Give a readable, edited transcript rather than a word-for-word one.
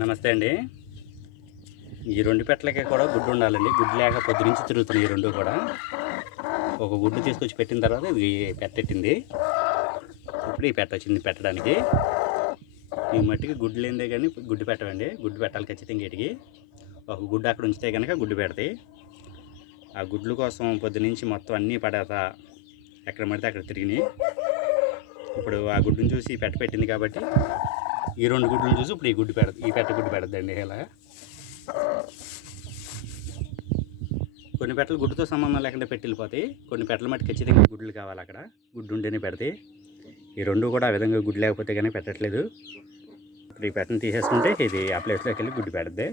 నమస్తే అండి. ఈ రెండు పెట్టలకి కూడా గుడ్డు ఉండాలండి. గుడ్డు లేక పొద్దు నుంచి తిరుగుతున్నాయి ఈ రెండు కూడా. ఒక గుడ్డు తీసుకొచ్చి పెట్టిన తర్వాత ఇది పెట్టెట్టింది. ఇప్పుడు ఈ పెట్ట వచ్చింది పెట్టడానికి. ఈ మట్టికి గుడ్డు లేదే కానీ గుడ్డు పెట్టవండి. గుడ్డు పెట్టాలి ఖచ్చితంగా. వీటికి ఒక గుడ్డు అక్కడ ఉంచితే కనుక గుడ్డు పెడతాయి. ఆ గుడ్ల కోసం పొద్దు నుంచి మొత్తం అన్నీ పడేత ఎక్కడ పడితే అక్కడ తిరిగినాయి. ఇప్పుడు ఆ గుడ్డుని చూసి పెట్ట పెట్టింది కాబట్టి ఈ రెండు గుడ్లను చూసి ఇప్పుడు ఈ పెట్ట గుడ్డు పెడద్దండి. ఇలా కొన్ని పెట్టలు గుడ్డుతో సంబంధం లేకుండా పెట్టి వెళ్ళిపోతాయి. కొన్ని పెట్టలు మట్టి ఖచ్చితంగా గుడ్లు కావాలి. అక్కడ గుడ్డు ఉంటేనే పెడతాయి. ఈ రెండు కూడా ఆ విధంగా గుడ్డు లేకపోతే కానీ పెట్టట్లేదు. ఇప్పుడు ఈ పెట్టను తీసేసుకుంటే ఇది ఆ ప్లేస్లోకి వెళ్ళి గుడ్డు పెడద్ది.